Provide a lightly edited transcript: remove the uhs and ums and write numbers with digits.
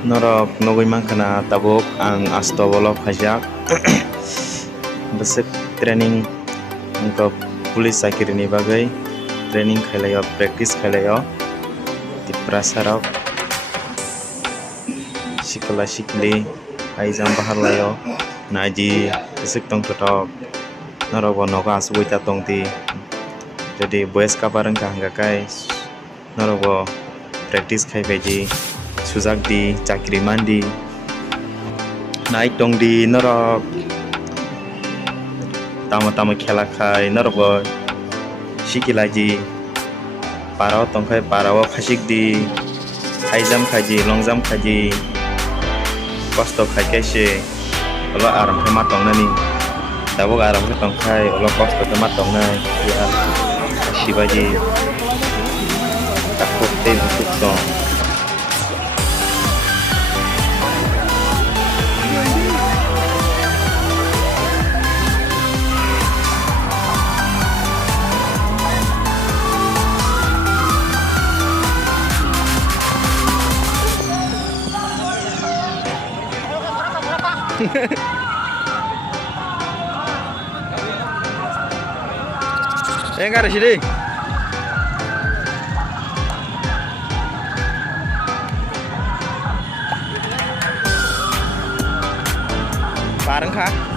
Norok nogoi mankana tabuk ang asto bolok khajak besek training angko pulis sakiri ni bagai training khailayo practice khailayo di prasarok sikala sikli aizam baharlayo naji besek tong totok norok bo nogo asuboi ta tongti jadi boys kabarang ka hanggakai norok bo practice khaibaiji sujak di chakri mandi naik tong di norok tama khela khai norok bo sikilaji parao tongkhai parao khasik di haijam khaji longjam khaji kosto khai kaise olo aram khai ma tongnani dabok aram khai tongkhai olo kosto khai ma tongnai ya sibaji takok tei busuk tong enggak ada sini. Bareng kah?